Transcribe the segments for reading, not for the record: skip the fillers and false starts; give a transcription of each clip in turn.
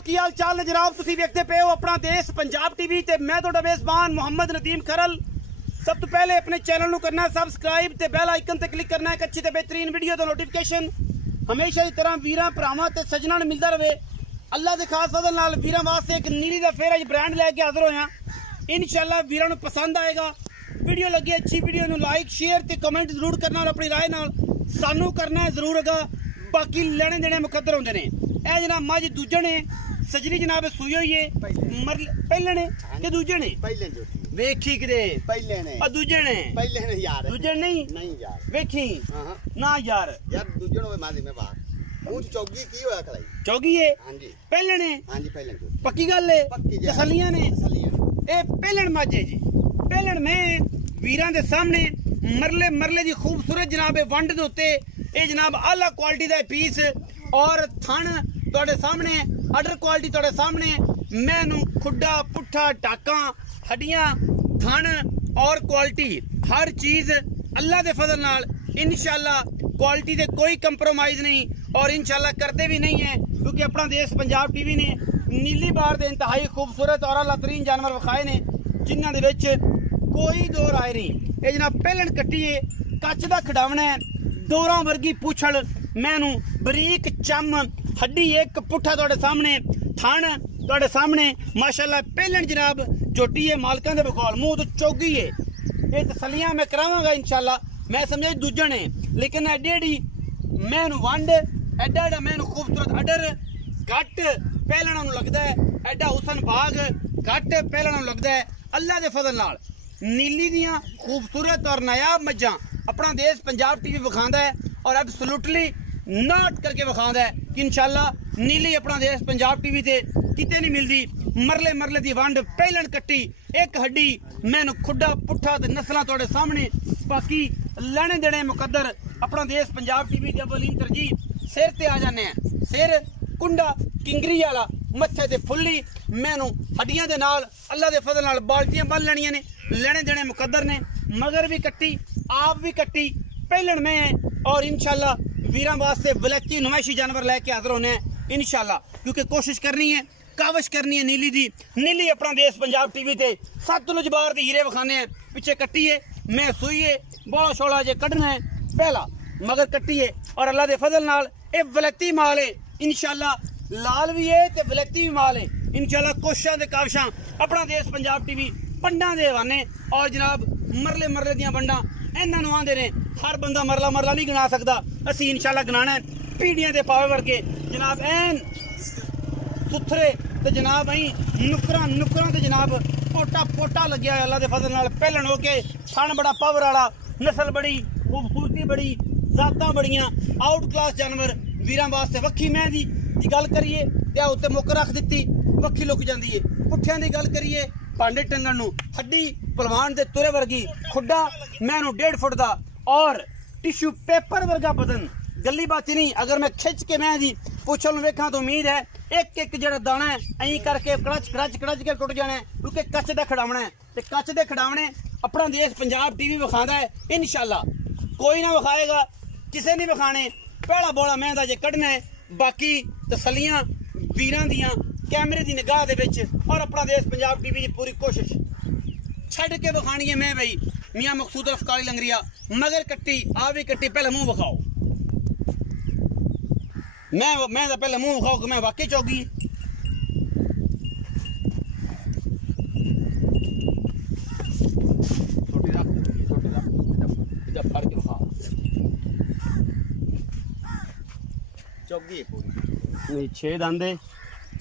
की हाल चाल ने जनाब, तुसीं वेखदे पे हो अपना देश पंजाब टीवी ते मैं तुहाडा मेज़बान मोहम्मद नदीम खरल। सब तो पहले अपने चैनल करना सबसक्राइब ते बैल आइकन ते क्लिक करना एक अच्छी ते बेहतरीन वीडियो दा नोटिफिकेशन हमेशा की तरह वीरां भरावां ते सज्जनां नूं मिलदा रहे। अल्लाह दे खास फजल नाल वीरां वास्ते एक नीली दा फेर अज ब्रांड लैके हाजिर होया। इंशाअल्लाह वीरां नूं पसंद आएगा। वीडियो लगी अच्छी वीडियो नूं लाइक शेयर ते कमेंट जरूर करना और अपनी राय नाल सानू करना है जरूर अगा। बाकी लेने देने मुकद्दर होंदे ने। ए जनाब मज दूजे ने सजनी जनाब सूई हुई है पहले ने कि दूजे ने वेखी किते पहले ने और दूजे ने पहले ने यार दूजे नहीं यार वेखी ना यार दूजे ने माली में बात ऊंच चौगी की होया खलाई चौगी है हां जी पहले ने हां जी पहले पक्की गल है तसलियां ने ए पहले मज है जी। पहले में वीरां दे सामने मरले दी खूबसूरत जनाब वंड दे उत्ते ए जनाब आला क्वालिटी दा पीस और थन तुहाडे सामने अडर क्वालिटी तुहाडे सामने। मैनू खुड्डा पुट्ठा टाका हड्डियां थन और क्वालिटी हर चीज अल्लाह दे फजल नाल इंशाअल्लाह क्वालिटी दे कोई कंप्रोमाइज नहीं और इंशाअल्लाह करते भी नहीं है क्योंकि अपना देश पंजाब टीवी ने नीली बार दे इंतहाई खूबसूरत और आला तरीन जानवर विखाए ने जिन्हां दे विच कोई दो राय नहीं। ये जनाब पहलन कट्टी है कच दा खिडावना है डोरा वर्गी पूछल मैनू बरीक चम हड्डी एक पुट्ठा तुहाडे सामने थन तुहाडे सामने माशाअल्लाह पहलन जनाब झोटी है मालकां दे बकौल मुंह तो चौगी है। ये तसलियां मैं करावांगा इंशाअल्लाह। मैं समझा दूजन है लेकिन एडी मैनू वंड एडा मैनू खूबसूरत अडर घट पहलना नूं लगदा है एडा हुसन बाग घट पहलना नूं लगदा है अल्लाह दे फजल नाल। नीली दियां खूबसूरत और नायाब मज्जां अपना देश पंजाब टीवी विखांदा है और एब्सोल्युटली नॉट करके विखांदा है कि इंशाअल्लाह नीली अपना देश पंजाब टीवी ते किते नहीं मिलदी। मरले दी वंड पहलन कट्टी एक हड्डी मैनू खुड्डा पुट्ठा ते नस्लां तुहाडे सामने। बाकी लेने देने मुकद्दर अपना देश पंजाब टीवी दी अव्वलीन तरजीह सिर ते आ जाने हैं। सिर कुंडा किंगरी वाला मत्थे ते फुल्ली मैनू हड्डियां दे नाल अल्लाह दे फजल नाल बाल्टियां बन लेनियां ने लेने देने मुकद्दर ने। मगर भी कट्टी आप भी कट्टी पहलन में है और इंशाअल्लाह वीरां वास्ते वलैती नुमाइशी जानवर लेके हाजिर होने हैं इंशाअल्लाह क्योंकि कोशिश करनी है काविश करनी है नीली दी। नीली अपना देश पंजाब टीवी ते सतलुज बार दी हीरे विखाने हैं। पिछे कट्टी है मैं सुई है बड़ा शोला जे कढ़ना है पहला मगर कट्टी है और अल्लाह दे फजल नाल ए वलैती माल है इंशाअल्लाह लाल भी है ते वलैती भी माल है इंशाअल्लाह। कोशिशां ते काविशां अपना देश पंजाब टीवी पंडा दे हवाने और जनाब मरले दियां बंडा इन्हां नूं आंदे ने। हर बंदा मरला नहीं गिना सकदा असीं इंशाअल्लाह गिनाना है पीढ़ियां दे पावे वर्गे जनाब ऐन सुथरे ते जनाब अहीं नुकरां ते जनाब पोटा लग्या है अल्लाह दे फजल नाल। पहलन हो के थन बड़ा पावर वाला नस्ल बड़ी खूबसूरती बड़ी जातां बड़ियां आउट क्लास जानवर वीरां वास्ते। वक्खी मैं दी गल करिए ते उत्ते मुक रख दित्ती वक्खी लुक जांदी है। पुट्ठियां दी गल करिए भांडे टंगण नूं हड्डी पलवान दे तुरे वर्गी खुड्डा मैनू 1.5 फुट दा और टिश्यू पेपर वर्गा बदन गली बाती नहीं। अगर मैं खिंच के मैं दी पुछल वेखा तो उम्मीद है एक जड़ा दाना है अं करके कड़च के टुट जाना है क्योंकि कच का खिडावना है ते कच दे खिडावने अपना देश पंजाब टीवी विखांदा है इंशाअल्लाह। कोई ना विखाएगा किसे नहीं विखाने पहला बोला मैं जे कढ़ना है। बाकी तसलियां वीरां दियां कैमरे की निगाह दे विच और अपना देश पंजाब टीवी की पूरी कोशिश छड़ के विखानी है। मैं भाई मियां मकसूद अफकाली लंगरिया मगर कट्टी आ भी कट्टी पहले मुंह विखाओ मैं तो पहले मुंह विखाओ कि मैं वाकई चौगी चौगी है पूरी नहीं 6 दांदे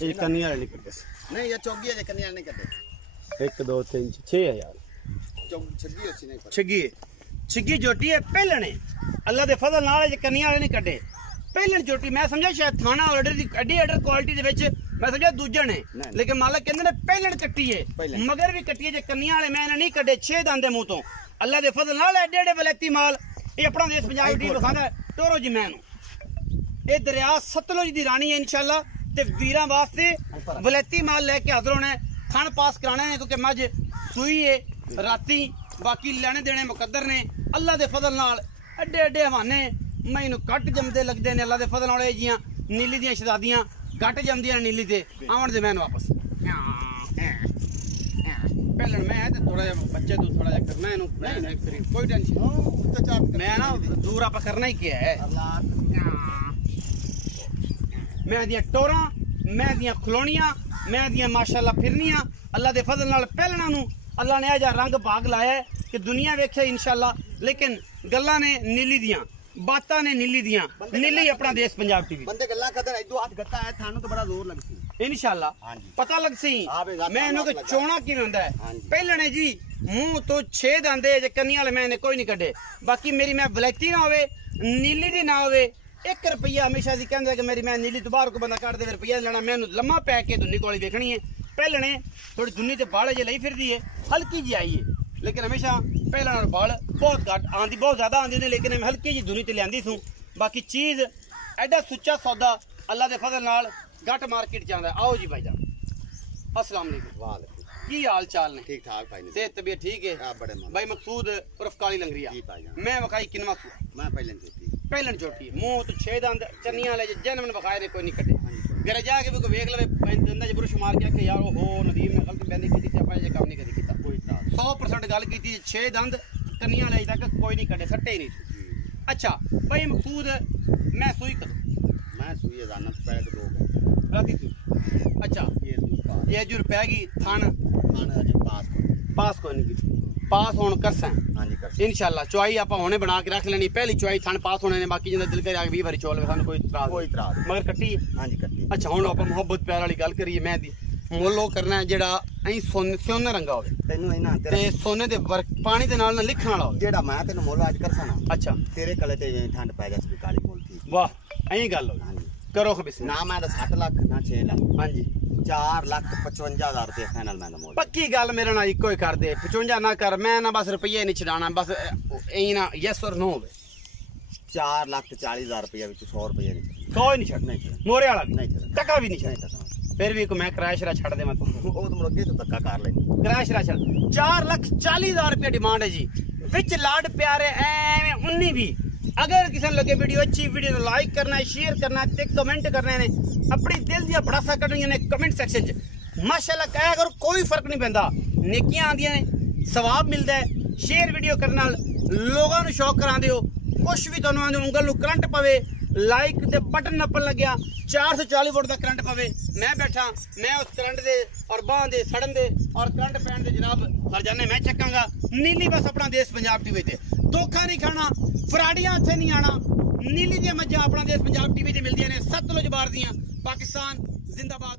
कन्नी वाले नहीं कटे नहीं यार चौगी है कन्नी वाले नहीं कटे 1 2 3 6 है यार छिग्गी जोटी है पहलन है अल्लाह दे फजल नाल कन्नी वाले नहीं कटे पहलन जोटी। मैं समझा शायद थाना ऑर्डर दी एडी ऑर्डर क्वालिटी दे विच मैं समझा दूजन है लेकिन मालक कहंदे ने पहलन कट्टी है मगर भी कट्टी है जे कन्नी वाले मैं नहीं कटे 6 दांदे मुंह तो अल्लाह दे फजल नाल एडे वलैती माल ये अपना देश पंजाब टीवी विखांदा है टोरो जी मैनू। ये दरिया सतलुज दी रानी है इंशाअल्लाह ते वीरां वास्ते वलैती माल लेके हाजिर होना है थन पास कराना है क्योंकि मज सूई है राती। बाकी लेने देने मुकद्दर ने अल्लाह दे फजल नाल एडे हवाने मैनू कट जमदे लगदे ने अल्लाह दे फजल नाल। जियां नीली दियां शहजादियां घट जांदी नीली ते आवन दे मैनू वापस पहले मैं ते थोड़ा जिहा बच्चे तू थोड़ा जिहा करना इनू कोई टेंशन मैं ना दूर आप करना ही क्या है मैं दियां टोरां मैं दियां खलोनियां मैं दियां माशाअल्लाह फिरनियां अल्लाह दे फजल नाल पहलना नू अल्लाह ने अजा रंग भाग लाया है कि दुनिया वेखे इंशाअल्लाह लेकिन गल्लां ने नीली दियां बातां ने नीली दियां नीली अपना देश पंजाब टीवी बंदे गल्लां करदे ने इदो हाथ गत्ता है थानू तो बड़ा जोर लगसी इंशाअल्लाह पता लग सी मैं इन्हों के चोना की होंदा है पहले जी मुंह तो 6 दांदे जे कन्नी वाले मैंने कोई नहीं कड्डे बाकी मेरी मैं वलैती ना होवे नीली दी ना होवे 1 रुपया हमेशा सी कहंदा कि मेरी मैं नीली तो बाहर को बंदा काट दे रुपया लेना मैं लम्मा पै के दुन्नी कोली देखनी है पहले ने थोड़ी दुन्नी ते बाल जे लई फिरदी है हल्की जी आई है लेकिन हमेशा पहला नाल बाल बहुत घट आंदी बहुत ज्यादा आंदी ने लेकिन हल्की जी दुन्नी ते लियांदी सूं बाकी चीज एडा सुच्चा सौदा अल्लाह दे फजल नाल गट मार्केट जांदा आओ जी भाईजान अस्सलाम वालेकुम वालेकुम की हाल चाल ने ठीक ठाक भाई ने सेहत तबीयत ठीक है हां बड़े भाई मकसूद उर्फ काली लंगरिया जी भाईजान मैं वखाई किनवा सु मैं पहले जोती पहलन चोटी मुंह तो 6 दांत चन्नियां ले जन्म ने वखाए ने कोई नहीं कटे घर जाके भी कोई देख लवे दंदा जे बुरश मार के यार ओ नदीम ने गलती बंदी की ते अपने जे काम नहीं कदी कीता कोई 100% गल कीती 6 दांत कन्नियां ले तक कोई नहीं कटे सट्टे ही नहीं अच्छा भाई मकसूद मैं सुई कर मैं सुई जाना पहले तो 2 घंटे राती सुई अच्छा ये जो रुपया की थान अजे पास कोई नहीं की पास होन करसा हां जी कर इंशाल्लाह चुआई आपा होने बना के रख लेनी पहली चुआई थान पास होने ने बाकी जिंदा दिल करे आगे 20 बारी चोल सानू कोई इतराज मगर कट्टी हां जी कट्टी अच्छा हुन आपा मोहब्बत प्यार वाली गल करिए मैं दी मोलो करना है जेड़ा अई सोने रंगा होवे तेनू इना ते सोने दे वर्क पानी दे नाल ना लिखण वाला होवे जेड़ा मैं तेनू मोल आज करसा ना अच्छा तेरे कले ते ठंड पै जासी काली मोल थी वाह अई गल हो हां जी करो बिस्मिल्लाह ना मैं 60 लाख ना 6 लाख हां जी 4,55,000 रुपए फाइनल मैं मोल पक्की गल मेरे नाल इको ही कर दे 55 ना कर मैं ना बस रुपया नहीं छडाना बस एई ना यस और नो होवे 4,40,000 रुपया विच 100 रुपया नहीं 100 ही नहीं छड़ना मोरे वाला नहीं टका भी नहीं छड़ना फिर भी को मैं किराया शरा छड़ दे मैं ओ तो मुड़के तो धक्का कर ले किराया शरा छड़ 4,40,000 रुपया डिमांड है जी विच लाड प्यारे एवें 19 भी अगर किसी लगे वीडियो अच्छी वीडियो तो लाइक करना है शेयर करना है ते कमेंट करने ने अपनी दिल दियां भड़ासा कढनियां ने कमेंट सेक्शन च माशाल्लाह कहा करो कोई फर्क नहीं पैंदा नेकियां आंदियां ने सवाब मिलदा है शेयर वीडियो करने नाल लोगां नूं शौक करांदे हो कुछ भी तुहानूं आंदे उंगल नूं करंट पवे लाइक दे बटन नप्पन लग्या 440 वोल्ट दा करंट पवे मैं बैठा मैं उस करंट दे और बांह दे सड़न दे और करंट पैन दे जनाब खरजाने मैं चकांगा नीली बस अपना देश पंजाब टीवी ते धोखा नहीं खाना फराड़ियां इत्थे नहीं आना नीली दी मज्जां अपना देश पंजाब टीवी ते मिलदियां ने सतलुज बार दियां पाकिस्तान जिंदाबाद।